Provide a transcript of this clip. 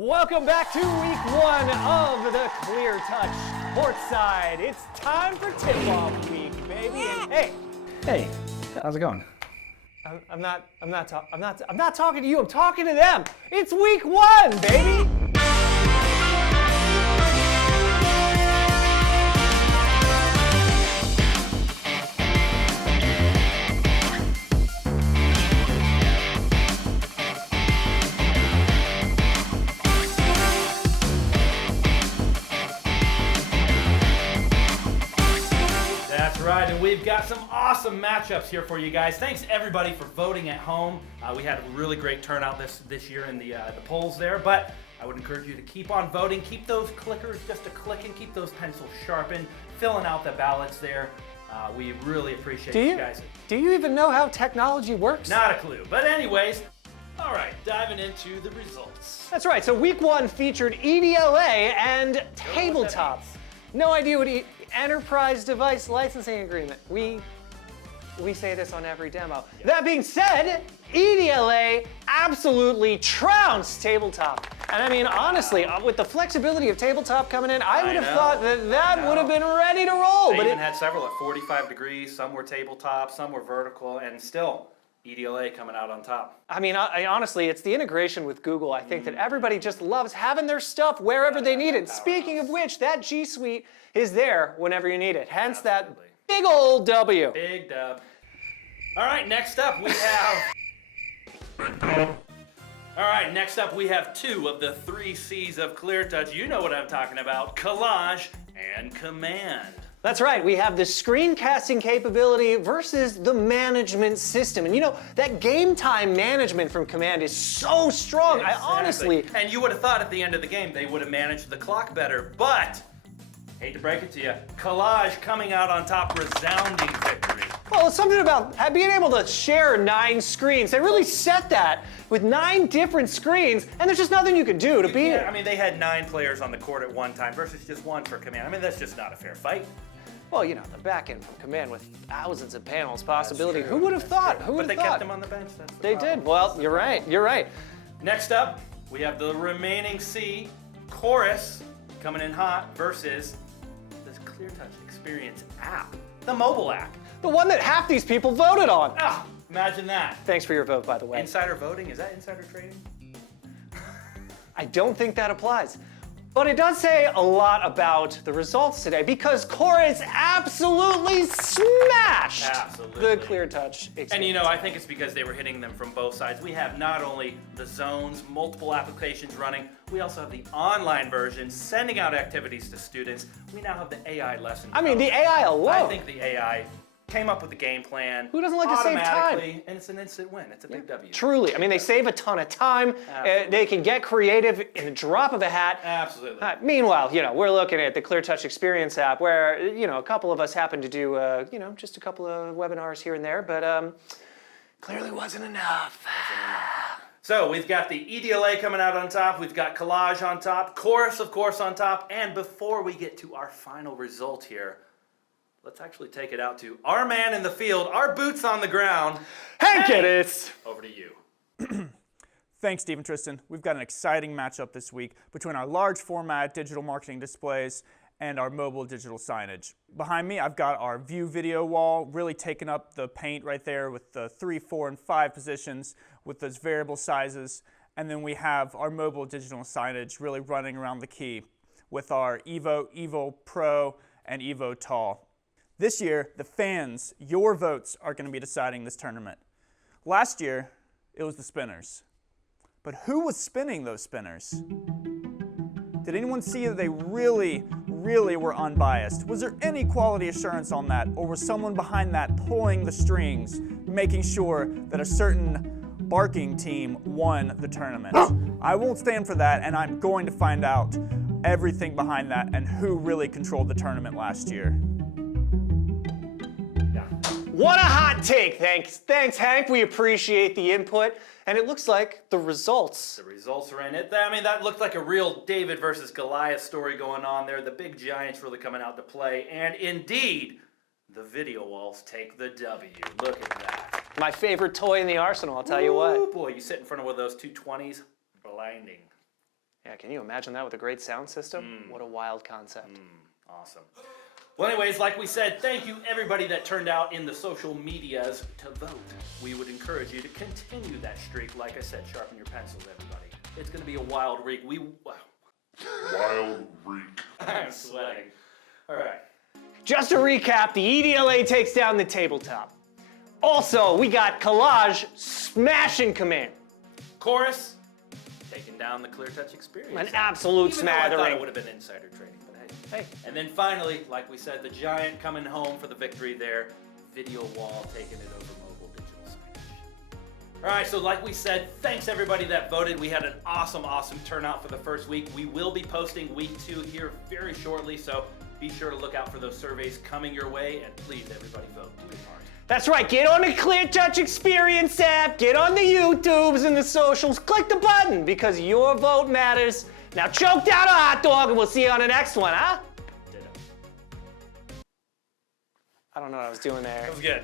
Welcome back to week one of the Clear Touch Courtside. It's time for tip-off week, baby. And Hey, how's it going? I'm not talking to you. I'm talking to them. It's week one, baby. Right, and we've got some awesome matchups here for you guys. Thanks everybody for voting at home. We had a really great turnout this year in the polls there, but I would encourage you to keep on voting. Keep those clickers just a clicking. Keep those pencils sharpened. Filling out the ballots there. We really appreciate you guys. Do you even know how technology works? Not a clue. But anyways, all right, diving into the results. That's right. So week one featured EDLA and tabletop. No idea what Enterprise Device Licensing Agreement. We say this on every demo. Yeah. That being said, EDLA absolutely trounced tabletop. And I mean, honestly, with the flexibility of tabletop coming in, I would have thought that would have been ready to roll. They even had several at 45 degrees. Some were tabletop, some were vertical, and still EDLA coming out on top. I mean, honestly, it's the integration with Google. I think that everybody just loves having their stuff wherever they need it. Speaking of which, that G Suite is there whenever you need it. Hence that big old W. Big dub. All right, next up we have two of the 3 C's of Clear Touch. You know what I'm talking about. Collage and Command. That's right, we have the screencasting capability versus the management system. And you know, that game time management from Command is so strong. Exactly. I honestly... And you would have thought at the end of the game they would have managed the clock better, but hate to break it to you, Collage coming out on top, resounding victory. Well, it's something about being able to share 9 screens. They really set that with 9 different screens, and there's just nothing you can do to beat it. I mean, they had 9 players on the court at one time versus just 1 for Command. I mean, that's just not a fair fight. Well, you know, the back end from Command with thousands of panels possibility. Who would have thought? Who would have thought? But they kept them on the bench. That's the They problem. did. Well, you're right. You're right. Next up, we have the remaining C, Chorus, coming in hot versus this Clear Touch Experience app, the mobile app. The one that half these people voted on. Ah, imagine that. Thanks for your vote, by the way. Insider voting, is that insider trading? I don't think that applies. But it does say a lot about the results today because Chorus absolutely smashed the Clear Touch experience. And you know, I think it's because they were hitting them from both sides. We have not only the zones, multiple applications running, we also have the online version sending out activities to students. We now have the AI lesson. I mean, the AI alone. I think the AI came up with the game plan. Who doesn't like to save time? And it's an instant win. It's a big W. Truly. I mean, they save a ton of time. They can get creative in a drop of a hat. Absolutely. Meanwhile, you know, we're looking at the Clear Touch Experience app where, you know, a couple of us happen to do, you know, just a couple of webinars here and there, but clearly wasn't enough. So we've got the EDLA coming out on top. We've got Collage on top. Chorus, of course, on top. And before we get to our final result here, let's actually take it out to our man in the field, our boots on the ground. Hank Giddis! Over to you. Thanks, Steve and Tristan. We've got an exciting matchup this week between our large format digital marketing displays and our mobile digital signage. Behind me, I've got our view video wall, really taking up the paint right there with the 3, 4, and 5 positions with those variable sizes. And then we have our mobile digital signage really running around the key with our Evo, Evo Pro, and Evo Tall. This year, the fans, your votes are going to be deciding this tournament. Last year, it was the spinners. But who was spinning those spinners? Did anyone see that they really were unbiased? Was there any quality assurance on that? Or was someone behind that pulling the strings, making sure that a certain barking team won the tournament? I won't stand for that, and I'm going to find out everything behind that and who really controlled the tournament last year. What a hot take. Thanks, Hank. We appreciate the input. And it looks like the results. The results are in it. I mean, that looked like a real David versus Goliath story going on there. The big giants really coming out to play. And indeed, the video walls take the W. Look at that. My favorite toy in the arsenal, I'll tell you what. Oh boy, you sit in front of one of those 220s, blinding. Yeah, can you imagine that with a great sound system? What a wild concept. Awesome. Well, anyways, like we said, thank you everybody that turned out in the social medias to vote. We would encourage you to continue that streak. Like I said, sharpen your pencils, everybody. It's going to be a wild week. Wild week. I'm sweating. All right. Just to recap, the EDLA takes down the tabletop. Also, we got Collage smashing Command. Chorus, taking down the Clear Touch experience. An absolute Even though I thought smattering. it would have been insider trading, but hey. Hey. And then finally, like we said, the Giant coming home for the victory there. Video Wall taking it over mobile digital signage. All right, so like we said, thanks everybody that voted. We had an awesome turnout for the first week. We will be posting week 2 here very shortly, so be sure to look out for those surveys coming your way, and please, everybody vote. Do your part. That's right, get on the Clear Touch Experience app, get on the YouTubes and the socials, click the button because your vote matters. Now choke down a hot dog and we'll see you on the next one, huh? Ditto. I don't know what I was doing there. That was good.